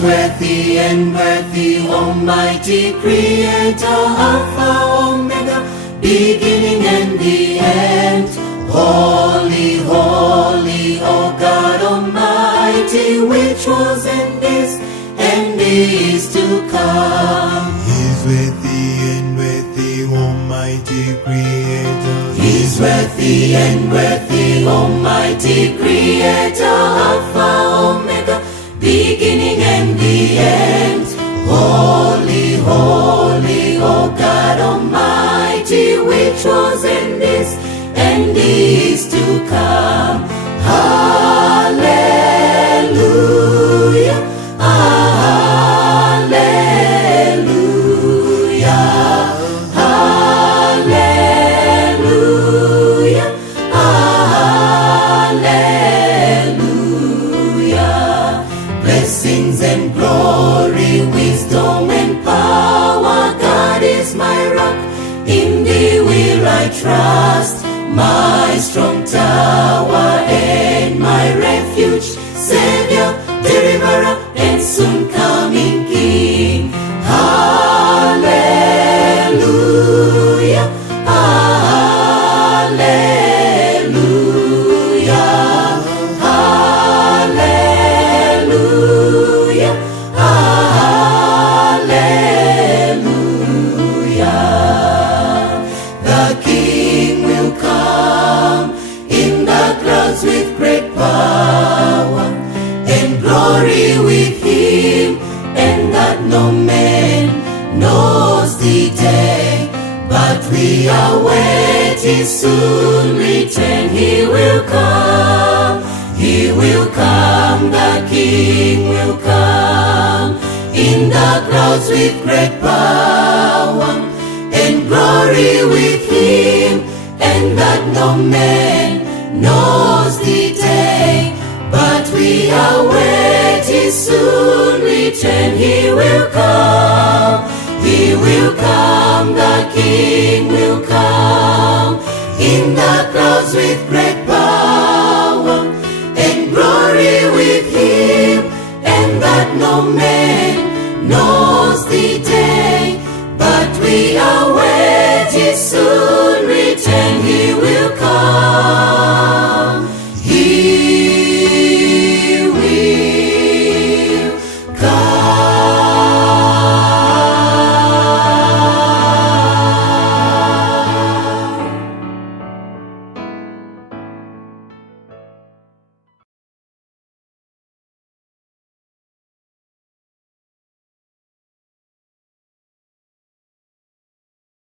worthy and worthy, Almighty Creator, Alpha, Omega, beginning and the end. Holy, holy, O God Almighty, which was and is to come. He's worthy and worthy, Almighty Creator. He's worthy and worthy, Almighty Creator, Alpha, Omega, beginning and the end. Holy, holy, O God Almighty, which was and is to come. Hallelujah, hallelujah, hallelujah, hallelujah. Blessings and glory, wisdom and power, God is my rock, in thee will I trust. My strong tower and my refuge, Savior, deliverer, and soon coming King. Hallelujah, hallelujah, hallelujah, hallelujah. The King will come in the clouds with great power and glory with him, and that no man knows the day. But we are waiting, soon return. He will come, he will come, the King will come in the clouds with great power and glory with him, and that no man knows the day. But we are waiting, soon return. He will come, he will come, the King will come in the clouds with great